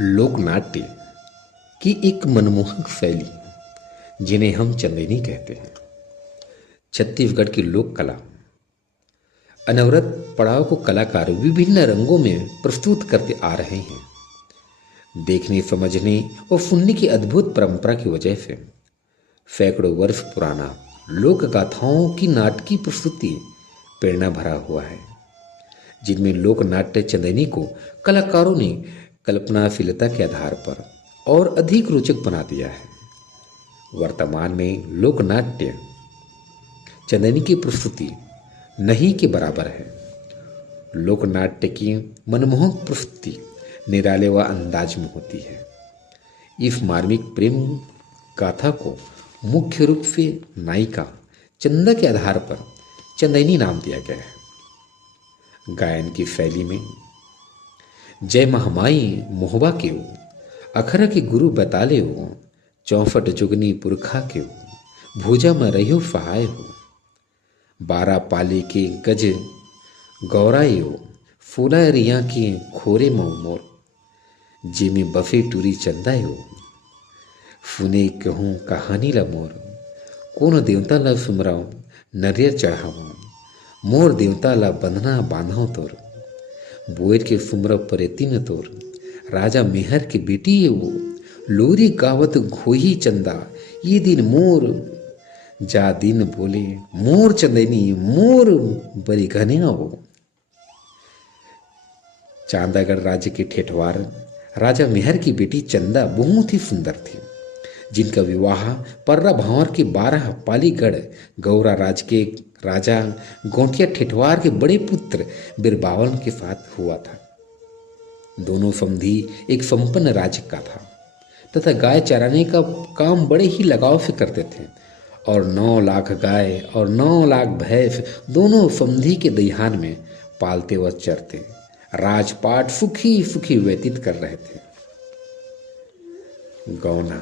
लोकनाट्य की एक मनमोहक शैली जिन्हें हम चंदेनी कहते हैं। छत्तीसगढ़ की लोक कला अनवरत पड़ाव को कलाकार विभिन्न रंगों में प्रस्तुत करते आ रहे हैं। देखने, समझने और सुनने की अद्भुत परंपरा की वजह से सैकड़ों वर्ष पुराना लोक गाथाओं की नाटकीय प्रस्तुति प्रेरणा भरा हुआ है, जिनमें लोक नाट्य चंदेनी को कलाकारों ने कल्पनाशीलता के आधार पर और अधिक रोचक बना दिया है। वर्तमान में लोक नाट्य चंदेनी की प्रस्तुति नहीं के बराबर है। लोक नाट्य की मनमोहक प्रस्तुति निराले व अंदाज में होती है। इस मार्मिक प्रेम गाथा को मुख्य रूप से नायिका चंदा के आधार पर चंदेनी नाम दिया गया है। गायन की शैली में जय महामाई मोहबा के हो, अखरा के गुरु बताले हो, चौफट जुगनी पुरखा के हो, भूजा में रहो सहाय हो, 12 पाले के गज गौराए हो, फूला रिया के खोरे मोर, जिमी बफे टूरी चंदाए हो, सुने कहूँ कहानी ला मोर, कौन देवता ला सुमराओ नरियर चढ़ाओ, मोर देवता ला बंधना बांधो तोर, बोर के सुमर परे तीन तोर, राजा मेहर के बेटी है वो, लोरी गावत घोही चंदा, ये दिन मोर जा दिन बोले, मोर चंदेनी मोर बरी घने हो। चांदागढ़ राज्य के ठेठवार राजा मेहर की बेटी चंदा बहुत ही सुंदर थी, जिनका विवाह पर्रा भांवर के 12 पालीगढ़ गौरा राज के राजा गोंटिया ठेठवार के बड़े पुत्र बिरबावन के साथ हुआ था। दोनों समधी एक संपन्न राज्य का था तथा गाय चराने का काम बड़े ही लगाव से करते थे और 9 लाख गाय और 9 लाख भैंस दोनों समधी के दहियान में पालते व चरते राजपाट सुखी सुखी व्यतीत कर रहे थे। गौना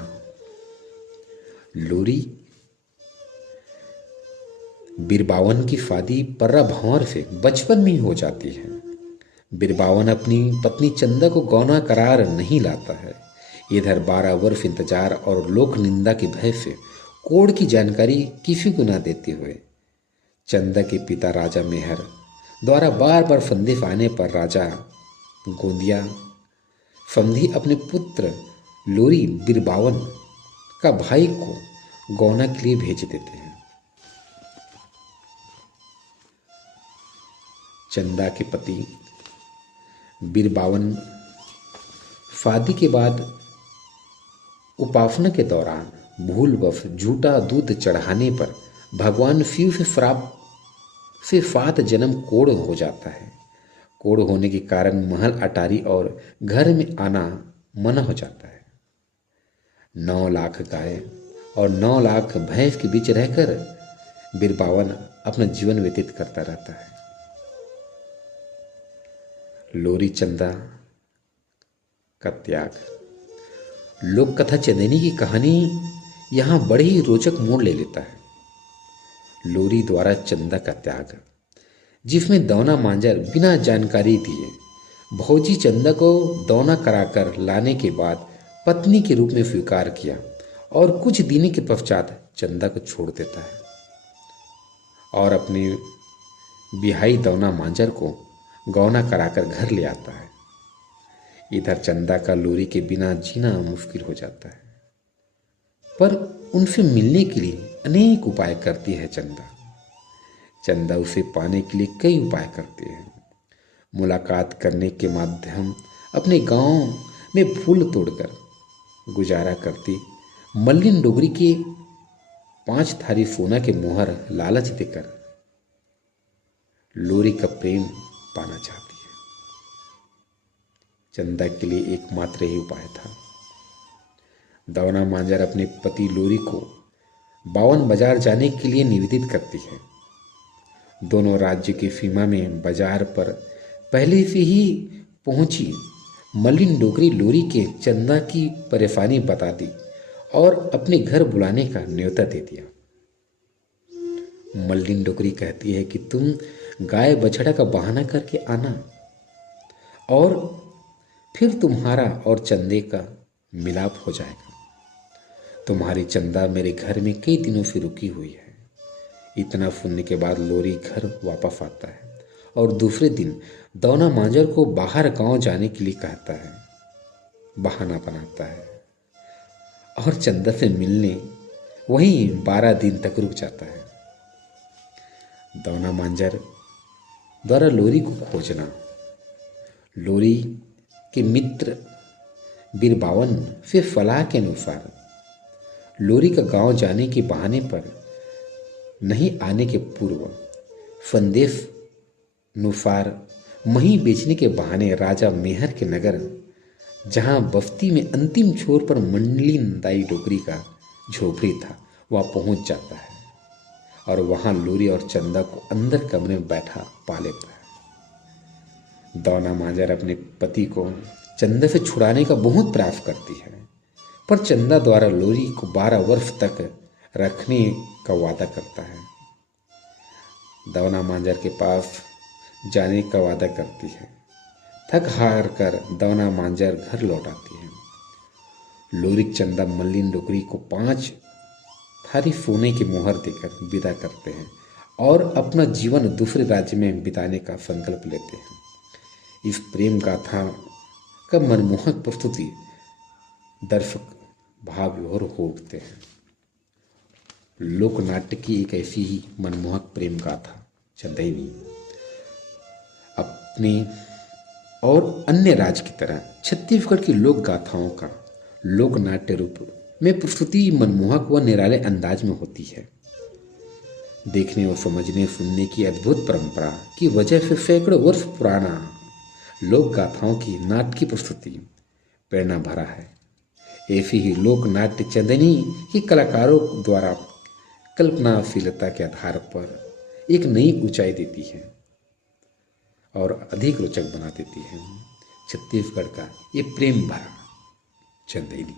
लोरी बिरबावन की शादी पर्रा भांवर से बचपन में ही हो जाती है। बिरबावन अपनी पत्नी चंदा को गौना करार नहीं लाता है। इधर 12 वर्ष इंतजार और लोक निंदा के भय से कोड की जानकारी किसी को न देते हुए चंदा के पिता राजा मेहर द्वारा बार बार संदेश आने पर राजा गोंदिया समधी अपने पुत्र लोरी बिरबावन का भाई को गौना के लिए भेज देते हैं। चंदा के पति बिरबावन शादी के बाद उपासना के दौरान भूलवश झूठा दूध चढ़ाने पर भगवान शिव से श्राप से 7 जन्म कोढ़ हो जाता है। कोढ़ होने के कारण महल अटारी और घर में आना मना हो जाता है। 9 लाख गाय और 9 लाख भैंस के बीच रहकर बिरबावन अपना जीवन व्यतीत करता रहता है। लोरी चंदा का त्याग। लोक कथा चंदेनी की कहानी यहाँ बड़े ही रोचक मोड़ ले लेता है। लोरी द्वारा चंदा का त्याग, जिसमें दौना मांजर बिना जानकारी दिए भौजी चंदा को दौना कराकर लाने के बाद पत्नी के रूप में स्वीकार किया और कुछ दिन के पश्चात चंदा को छोड़ देता है और अपनी बिहाई दौना मांजर को गौना कराकर घर ले आता है। इधर चंदा का लोरी के बिना जीना मुश्किल हो जाता है, पर उनसे मिलने के लिए अनेक उपाय करती है चंदा उसे पाने के लिए कई उपाय करती है। मुलाकात करने के माध्यम अपने गांव में फूल तोड़कर गुजारा करती मल्लिन डोगरी के 5 थारी सोना के मोहर लालच देकर लोरी का प्रेम पाना चाहती है। चंदा के लिए एकमात्र ही उपाय था। दौना मांजर अपने पति लोरी को 52 बाजार जाने के लिए निवेदित करती है। दोनों राज्य की सीमा में बाजार पर पहले से ही पहुंची मल्लिन डोगरी लोरी के चंदा की परेशानी बता दी और अपने घर बुलाने का न्योता दे दिया। मल्लिन डोगरी कहती है कि तुम गाय बछड़ा का बहाना करके आना और फिर तुम्हारा और चंदे का मिलाप हो जाएगा। तुम्हारी चंदा मेरे घर में कई दिनों से रुकी हुई है। इतना सुनने के बाद लोरी घर वापस आता है और दूसरे दिन दौना मांजर को बाहर गांव जाने के लिए कहता है। बहाना बनाता है और चंदा से मिलने वहीं 12 दिन तक रुक जाता है। दौना मांजर द्वारा लोरी को खोजना। लोरी के मित्र बीरबावन से सलाह के अनुसार लोरी का गांव जाने के बहाने पर नहीं आने के पूर्व संदेश अनुसार मही बेचने के बहाने राजा मेहर के नगर, जहां बस्ती में अंतिम छोर पर मंडली दाई डोगरी का झोपड़ी था, वह पहुंच जाता है और वहां लोरी और चंदा को अंदर कमरे में बैठा पा लेता है। दौना मांजर अपने पति को चंदा से छुड़ाने का बहुत प्रयास करती है, पर चंदा द्वारा लोरी को 12 वर्ष तक रखने का वादा करता है। दौना मांजर के पास जाने का वादा करती है। थक हार कर दौना मांजर घर लौट आती है। लोरी चंदा मल्लिन डोगरी को 5 थारी सोने की मोहर देकर विदा करते हैं और अपना जीवन दूसरे राज्य में बिताने का संकल्प लेते हैं। इस प्रेम गाथा का मनमोहक प्रस्तुति दर्शक भाव विभोर हो उठते हैं। लोक नाट्य की एक ऐसी ही मनमोहक प्रेम गाथा चंदेनी अपने और अन्य राज्य की तरह छत्तीसगढ़ की लोक गाथाओं का लोक नाट्य रूप में प्रस्तुति मनमोहक व निराले अंदाज में होती है। देखने और समझने सुनने की अद्भुत परंपरा की वजह से सैकड़ों वर्ष पुराना लोक गाथाओं की नाट्य की प्रस्तुति प्रेरणा भरा है। ऐसी ही लोक नाट्य चंदेनी के कलाकारों द्वारा कल्पनाशीलता के आधार पर एक नई ऊंचाई देती है और अधिक रोचक बना देती है छत्तीसगढ़ का ये प्रेम भरा चंदेनी।